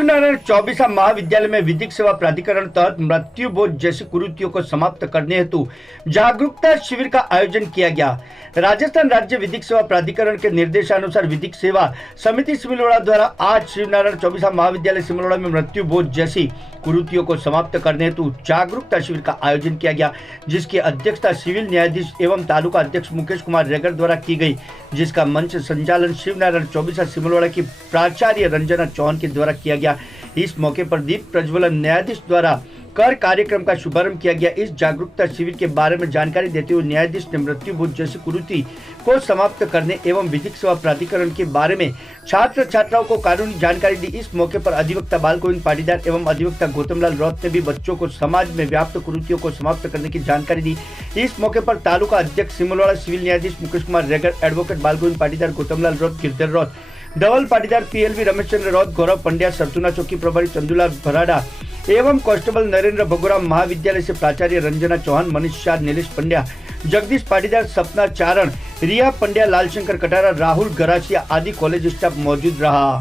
शिवनारायण चौबीसा महाविद्यालय में विधिक सेवा प्राधिकरण तहत मृत्यु बोध जैसी कुरीतियों को समाप्त करने हेतु जागरूकता शिविर का आयोजन किया गया। राजस्थान राज्य विधिक सेवा प्राधिकरण के निर्देशानुसार विधिक सेवा समिति सिमलौड़ा द्वारा आज शिवनारायण चौबीसा महाविद्यालय सिमलौड़ा में मृत्यु बोध जैसी कुरीतियों को समाप्त करने हेतु जागरूकता शिविर का आयोजन किया गया, जिसकी अध्यक्षता सिविल न्यायाधीश एवं तालुका अध्यक्ष मुकेश कुमार रेगर द्वारा की गई, जिसका मंच संचालन शिवनारायण चौबीसा सिमलौड़ा की प्राचार्य रंजना चौहान के द्वारा किया गया। इस मौके पर दीप प्रज्वलन न्यायाधीश द्वारा कर कार्यक्रम का शुभारंभ किया गया। इस जागरूकता शिविर के बारे में जानकारी देते हुए न्यायाधीश ने मृत्यु बोध जैसी कुरीति को समाप्त करने एवं विधिक सेवा प्राधिकरण के बारे में छात्र छात्राओं को कानूनी जानकारी दी। इस मौके पर अधिवक्ता बाल गोविंद पाटीदार एवं अधिवक्ता गौतमलाल रौत ने भी बच्चों को समाज में व्याप्त कुरीतियों को समाप्त करने की जानकारी दी। इस मौके पर तालुका अध्यक्ष सिमलौड़ा सिविल न्यायाधीश मुकेश कुमार रेगर, एडवोकेट बाल गोविंद पाटीदार, गौतमलाल रौत, गिरधर रौत, धवल पाटीदार, पीएलवी रमेश चंद्र रौत, गौरव पंड्या, सरतुना चौकी प्रभारी चंदूलाल भराडा एवं कांस्टेबल नरेंद्र भगोरा, महाविद्यालय से प्राचार्य रंजना चौहान, मनीष शाह, नीलेश पंड्या, जगदीश पाटीदार, सपना चारण, रिया पंड्या, लालशंकर कटारा, राहुल गरासिया आदि कॉलेज स्टाफ मौजूद रहा।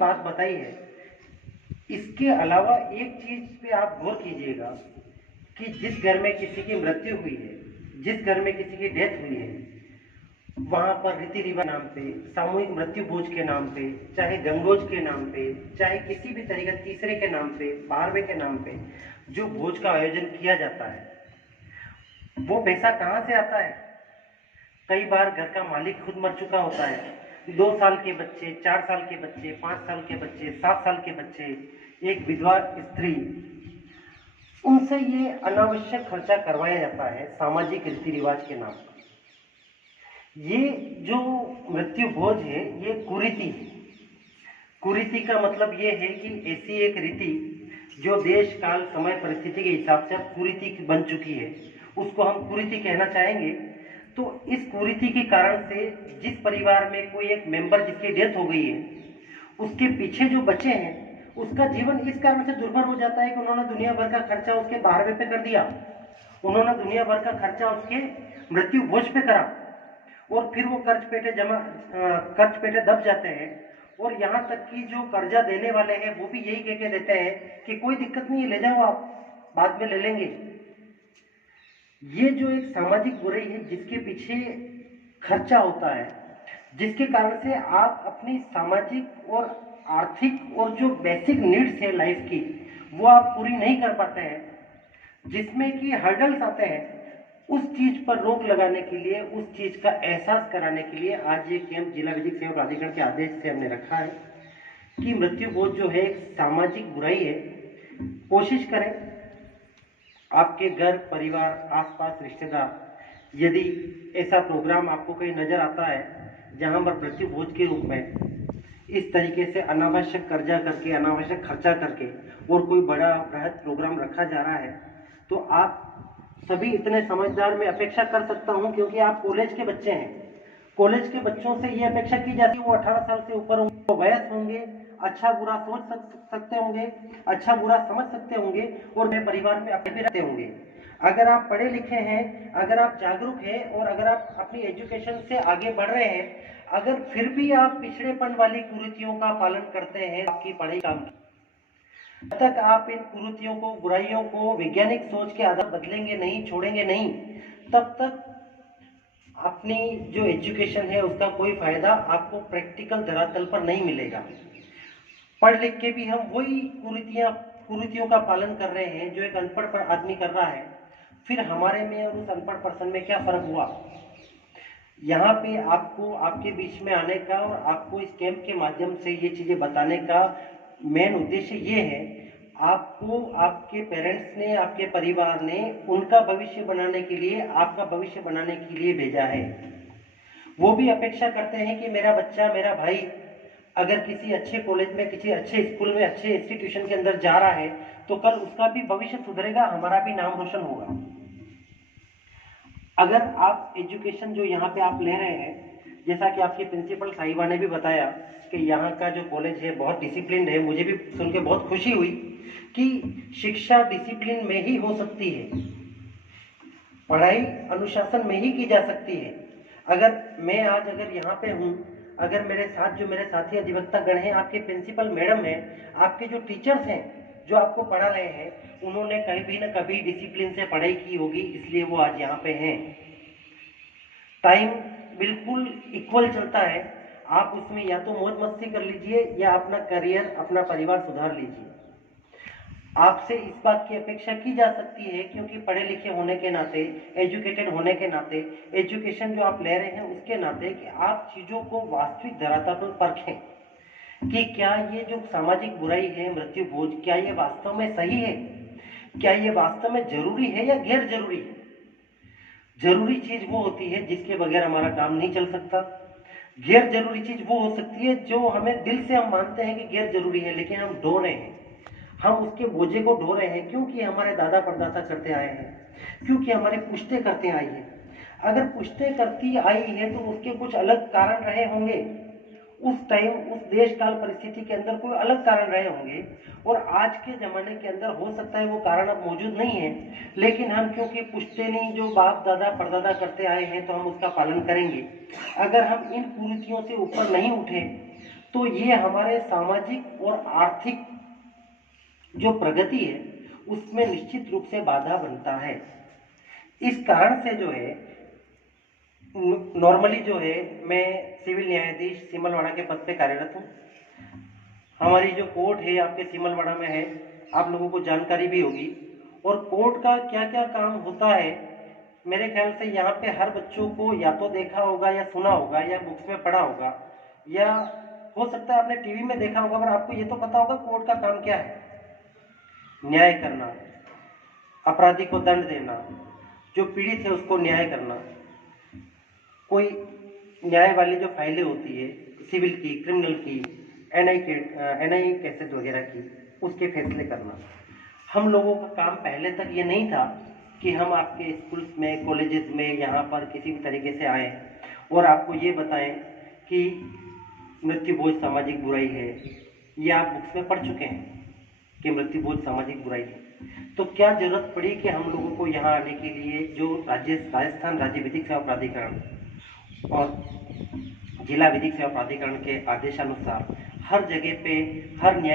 बात बताई है। इसके अलावा एक चीज पे आप गौर कीजिएगा कि जिस घर में किसी की मृत्यु हुई है, जिस घर में किसी की डेथ हुई है, वहां पर रीति रिवाज नाम पे, सामूहिक मृत्यु भोज के नाम पे, चाहे गंगोज के नाम पे, चाहे किसी भी तरीके तीसरे के नाम पे, 12वें के नाम पे जो भोज का आयोजन किया जाता है, वो पैसा कहाँ से आता है? कई बार घर का मालिक खुद मर चुका होता है, 2 साल के बच्चे, 4 साल के बच्चे, 5 साल के बच्चे, 7 साल के बच्चे, एक विधवा स्त्री, उनसे ये अनावश्यक खर्चा करवाया जाता है सामाजिक रीति रिवाज के नाम पर। ये जो मृत्यु भोज है ये कुरीति है। कुरीति का मतलब ये है कि ऐसी एक रीति जो देश काल समय परिस्थिति के हिसाब से अब कुरीति बन चुकी है, उसको हम कुरीति कहना चाहेंगे। तो इस कुरीति के कारण से जिस परिवार में कोई एक मेंबर जिसकी डेथ हो गई है, उसके पीछे जो बचे हैं उसका जीवन इस कारण से दुर्भर हो जाता है कि उन्होंने दुनिया भर का खर्चा उसके 12वें पे कर दिया, उन्होंने दुनिया भर का खर्चा उसके मृत्यु भोज पे करा, और फिर वो कर्ज पेटे दब जाते हैं। और यहाँ तक कि जो कर्जा देने वाले हैं वो भी यही कह के देते हैं कि कोई दिक्कत नहीं है, ले जाओ आप, बाद में ले लेंगे। ये जो एक सामाजिक बुराई है जिसके पीछे खर्चा होता है, जिसके कारण से आप अपनी सामाजिक और आर्थिक और जो बेसिक नीड्स है लाइफ की वो आप पूरी नहीं कर पाते हैं, जिसमें कि हर्डल्स आते हैं, उस चीज पर रोक लगाने के लिए, उस चीज का एहसास कराने के लिए आज ये कैंप जिला विधिक सेवा प्राधिकरण के आदेश से हमने रखा है कि मृत्यु बोध जो है एक सामाजिक बुराई है। कोशिश करें आपके घर परिवार आसपास रिश्तेदार, यदि ऐसा प्रोग्राम आपको कहीं नजर आता है जहां पर मृत्यु भोज के रूप में इस तरीके से अनावश्यक कर्जा करके, अनावश्यक खर्चा करके और कोई बड़ा बृहद प्रोग्राम रखा जा रहा है, तो आप सभी इतने समझदार मैं अपेक्षा कर सकता हूं, क्योंकि आप कॉलेज के बच्चे हैं। कॉलेज के बच्चों से ये अपेक्षा की जाती है वो 18 साल से ऊपर होंगे, वो वयस्क होंगे, अच्छा बुरा सोच सकते होंगे, अच्छा बुरा समझ सकते होंगे और अपने परिवार में अपने भी रहते होंगे। अगर आप पढ़े लिखे हैं, अगर आप जागरूक हैं और अगर आप अपनी एजुकेशन से आगे बढ़ रहे हैं, अगर फिर भी आप पिछड़ेपन वाली कुरीतियों का पालन करते हैं, आपकी पढ़ाई काम की, जब तक आप इन कुरीतियों को, बुराइयों को वैज्ञानिक सोच के आधार बदलेंगे नहीं, छोड़ेंगे नहीं, तब तक अपनी जो एजुकेशन है उसका कोई फायदा आपको प्रैक्टिकल धरातल पर नहीं मिलेगा। पढ़ लिख के भी हम वही कुरीतियों का पालन कर रहे हैं जो एक अनपढ़ आदमी कर रहा है, फिर हमारे में और उस अनपढ़ पर्सन में क्या फर्क हुआ? यहाँ पे आपको आपके बीच में आने का और आपको इस कैंप के माध्यम से ये चीजें बताने का मेन उद्देश्य ये है, आपको आपके पेरेंट्स ने, आपके परिवार ने उनका भविष्य बनाने के लिए, आपका भविष्य बनाने के लिए भेजा है। वो भी अपेक्षा करते हैं कि मेरा बच्चा, मेरा भाई अगर किसी अच्छे कॉलेज में, किसी अच्छे स्कूल में, अच्छे इंस्टीट्यूशन के अंदर जा रहा है तो कल उसका भी भविष्य सुधरेगा, हमारा भी नाम रोशन होगा। अगर आप एजुकेशन जो यहाँ पे आप ले रहे हैं, जैसा कि आपके प्रिंसिपल साहिबा ने भी बताया कि यहाँ का जो कॉलेज है बहुत डिसिप्लिन है, मुझे भी सुन के बहुत खुशी हुई कि शिक्षा डिसिप्लिन में ही हो सकती है, पढ़ाई अनुशासन में ही की जा सकती है। अगर मैं आज अगर यहाँ पे हूँ अगर मेरे साथ जो मेरे साथी अधिवक्ता गण हैं, आपके प्रिंसिपल मैडम हैं, आपके जो टीचर्स हैं जो आपको पढ़ा रहे हैं, उन्होंने कभी न कभी डिसिप्लिन से पढ़ाई की होगी, इसलिए वो आज यहाँ पे हैं। टाइम बिल्कुल इक्वल चलता है, आप उसमें या तो मौज मस्ती कर लीजिए या अपना करियर, अपना परिवार सुधार लीजिए। आपसे इस बात की अपेक्षा की जा सकती है, क्योंकि पढ़े लिखे होने के नाते, एजुकेटेड होने के नाते, एजुकेशन जो आप ले रहे हैं उसके नाते, कि आप चीजों को वास्तविक धरातल पर परखें कि क्या ये जो सामाजिक बुराई है, मृत्यु भोज, क्या ये वास्तव में सही है, क्या ये वास्तव में जरूरी है या गैर जरूरी है। जरूरी चीज वो होती है जिसके बगैर हमारा काम नहीं चल सकता। गैर जरूरी चीज वो हो सकती है जो हमें दिल से हम मानते हैं कि गैर जरूरी है, लेकिन हम ढो रहे हैं, हम उसके बोझे को ढो रहे हैं, क्योंकि हमारे दादा परदादा करते आए हैं, क्योंकि हमारी पुश्तें करते आई हैं। अगर पुश्तें करती आई है तो उसके कुछ अलग कारण रहे होंगे, उस टाइम उस देश काल परिस्थिति के अंदर कोई अलग कारण रहे होंगे, और आज के जमाने के अंदर हो सकता है वो कारण अब मौजूद नहीं है, लेकिन हम क्योंकि पुश्तैनी जो बाप दादा परदादा करते आए हैं तो हम उसका पालन करेंगे। अगर हम इन कुरीतियों से ऊपर नहीं उठे तो ये हमारे सामाजिक और आर्थिक जो प्रगति है उसमें निश्चित रूप से बाधा बनता है। इस कारण से जो है नॉर्मली जो है, मैं सिविल न्यायाधीश सिमलवाड़ा के पद पे कार्यरत हूँ। हमारी जो कोर्ट है आपके सिमलवाड़ा में है, आप लोगों को जानकारी भी होगी। और कोर्ट का क्या क्या काम होता है, मेरे ख्याल से यहाँ पे हर बच्चों को या तो देखा होगा या सुना होगा या बुक्स में पढ़ा होगा, या हो सकता है आपने टीवी में देखा होगा, पर आपको ये तो पता होगा कोर्ट का काम क्या है। न्याय करना, अपराधी को दंड देना, जो पीड़ित है उसको न्याय करना, कोई न्याय वाली जो फाइलें होती है सिविल की, क्रिमिनल की, एनआई केसेस वगैरह की, उसके फैसले करना। हम लोगों का काम पहले तक ये नहीं था कि हम आपके स्कूल्स में, कॉलेजेस में, यहाँ पर किसी भी तरीके से आए और आपको ये बताएं कि मृत्यु भोज सामाजिक बुराई है। ये आप बुक्स में पढ़ चुके हैं कि मृत्यु भोज सामाजिक बुराई है, तो क्या जरूरत पड़ी कि हम लोगों को यहाँ आने के लिए जो राजस्थान राज्य विधिक सेवा प्राधिकरण और जिला विधिक सेवा प्राधिकरण के आदेशानुसार हर जगह पे हर